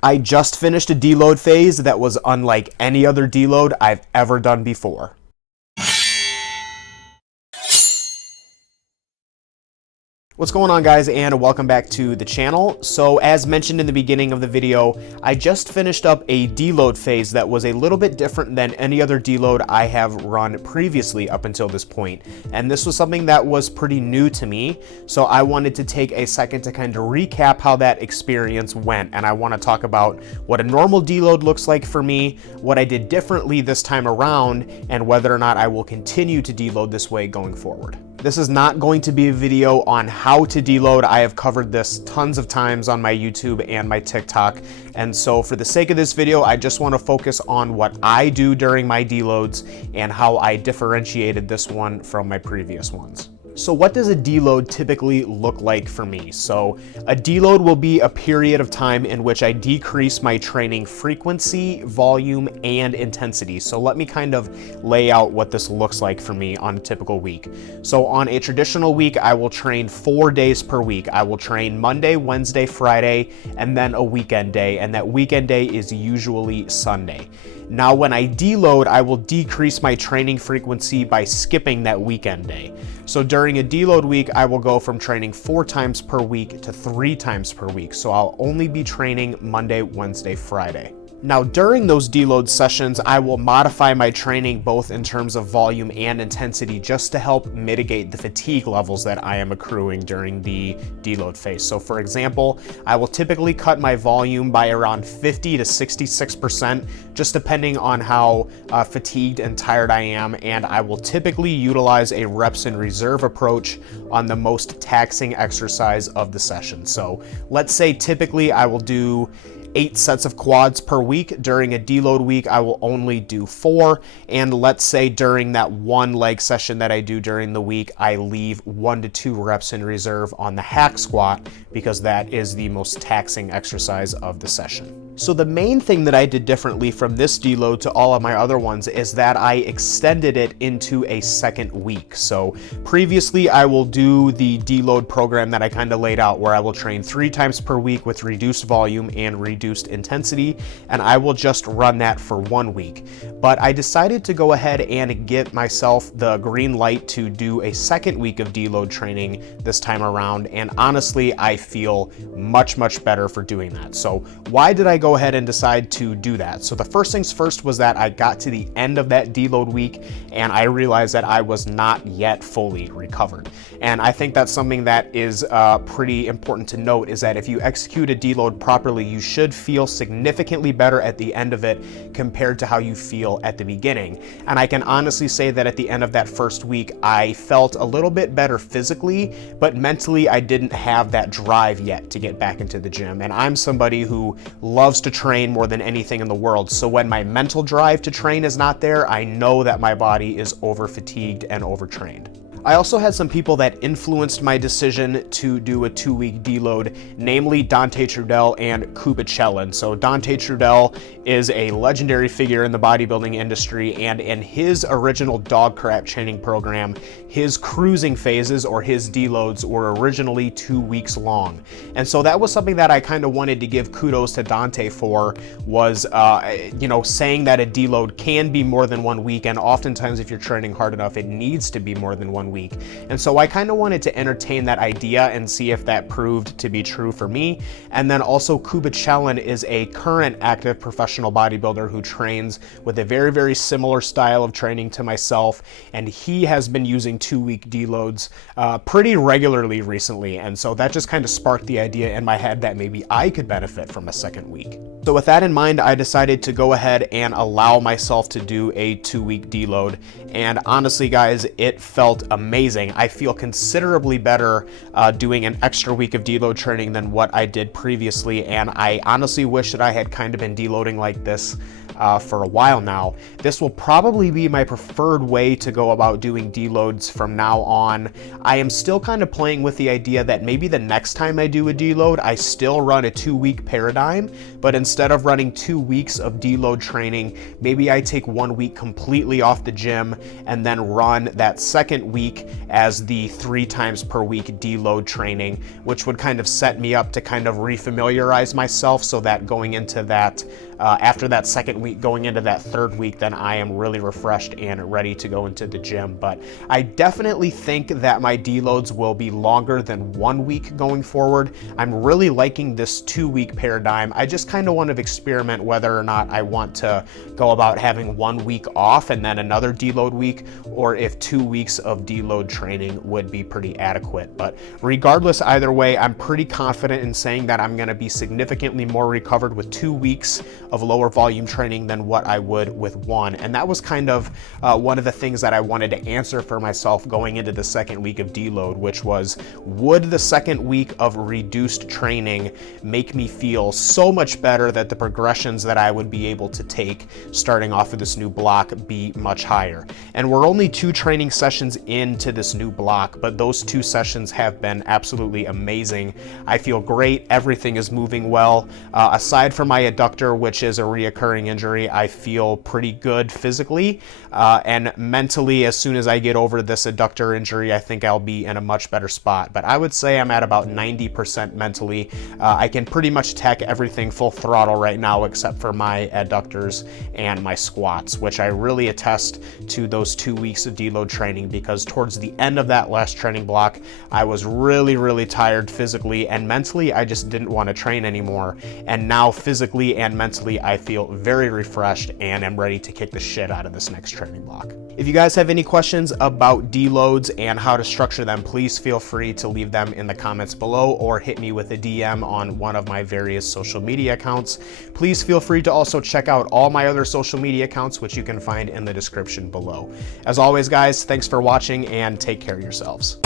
I just finished a deload phase that was unlike any other deload I've ever done before. What's going on, guys, and welcome back to the channel. So as mentioned in the beginning of the video, I just finished up a deload phase that was a little bit different than any other deload I have run previously up until this point. And this was something that was pretty new to me. So I wanted to take a second to kind of recap how that experience went. And I want to talk about what a normal deload looks like for me, what I did differently this time around, and whether or not I will continue to deload this way going forward. This is not going to be a video on how to deload. I have covered this tons of times on my YouTube and my TikTok. And so for the sake of this video, I just want to focus on what I do during my deloads and how I differentiated this one from my previous ones. So what does a deload typically look like for me? So a deload will be a period of time in which I decrease my training frequency, volume, and intensity. So let me kind of lay out what this looks like for me on a typical week. So on a traditional week, I will train 4 days per week. I will train Monday, Wednesday, Friday, and then a weekend day. And that weekend day is usually Sunday. Now, when I deload, I will decrease my training frequency by skipping that weekend day. So during a deload week, I will go from training 4 times per week to 3 times per week. So I'll only be training Monday, Wednesday, Friday. Now, during those deload sessions, I will modify my training both in terms of volume and intensity just to help mitigate the fatigue levels that I am accruing during the deload phase. So for example, I will typically cut my volume by around 50 to 66%, just depending on how fatigued and tired I am. And I will typically utilize a reps in reserve approach on the most taxing exercise of the session. So let's say typically I will do 8 sets of quads per week. During a deload week, I will only do 4. And let's say during that one leg session that I do during the week, I leave 1 to 2 reps in reserve on the hack squat because that is the most taxing exercise of the session. So the main thing that I did differently from this deload to all of my other ones is that I extended it into a second week. So previously I will do the deload program that I kind of laid out where I will train 3 times per week with reduced volume and reduced intensity, and I will just run that for 1 week. But I decided to go ahead and get myself the green light to do a second week of deload training this time around, and honestly I feel much better for doing that. So why did I go ahead and decide to do that? So the first things first was that I got to the end of that deload week and I realized that I was not yet fully recovered. And I think that's something that is pretty important to note, is that if you execute a deload properly, you should feel significantly better at the end of it compared to how you feel at the beginning. And I can honestly say that at the end of that first week, I felt a little bit better physically, but mentally I didn't have that drive yet to get back into the gym. And I'm somebody who loves to train more than anything in the world. So when my mental drive to train is not there, I know that my body is over fatigued and overtrained. I also had some people that influenced my decision to do a 2-week deload, namely Dante Trudell and Kubicellin. So Dante Trudell is a legendary figure in the bodybuilding industry, and in his original dog crap training program, his cruising phases or his deloads were originally 2 weeks long. And so that was something that I kind of wanted to give kudos to Dante for, was saying that a deload can be more than 1 week, and oftentimes if you're training hard enough, it needs to be more than 1 week. And so I kind of wanted to entertain that idea and see if that proved to be true for me. And then also Kubicellin is a current active professional bodybuilder who trains with a very similar style of training to myself, and he has been using 2-week deloads pretty regularly recently. And so that just kind of sparked the idea in my head that maybe I could benefit from a second week. So with that in mind, I decided to go ahead and allow myself to do a 2-week deload. And honestly, guys, it felt amazing. I feel considerably better doing an extra week of deload training than what I did previously. And I honestly wish that I had kind of been deloading like this for a while now. This will probably be my preferred way to go about doing deloads from now on. I am still kind of playing with the idea that maybe the next time I do a deload, I still run a 2-week paradigm, but instead of running 2 weeks of deload training, maybe I take 1 week completely off the gym and then run that second week as the 3 times per week deload training, which would kind of set me up to kind of refamiliarize myself so that going into that, after that second week, going into that third week, then I am really refreshed and ready to go into the gym. But I definitely think that my deloads will be longer than 1 week going forward. I'm really liking this 2-week paradigm. I just kind of want to experiment whether or not I want to go about having 1 week off and then another deload week, or if 2 weeks of deload training would be pretty adequate. But regardless, either way, I'm pretty confident in saying that I'm going to be significantly more recovered with 2 weeks of lower volume training than what I would with 1. And that was kind of one of the things that I wanted to answer for myself going into the second week of deload, which was, would the second week of reduced training make me feel so much better that the progressions that I would be able to take starting off of this new block be much higher? And we're only 2 training sessions into this new block, but those 2 sessions have been absolutely amazing. I feel great. Everything is moving well. Aside from my adductor, which is a reoccurring injury, I feel pretty good physically, and mentally, as soon as I get over this adductor injury, I think I'll be in a much better spot. But I would say I'm at about 90% mentally. I can pretty much attack everything full throttle right now except for my adductors and my squats, which I really attest to those 2 weeks of deload training, because towards the end of that last training block, I was really tired physically, and mentally I just didn't want to train anymore. And now physically and mentally I feel very refreshed and am ready to kick the shit out of this next training block. If you guys have any questions about deloads and how to structure them, please feel free to leave them in the comments below or hit me with a DM on one of my various social media accounts. Please feel free to also check out all my other social media accounts, which you can find in the description below. As always, guys, thanks for watching and take care of yourselves.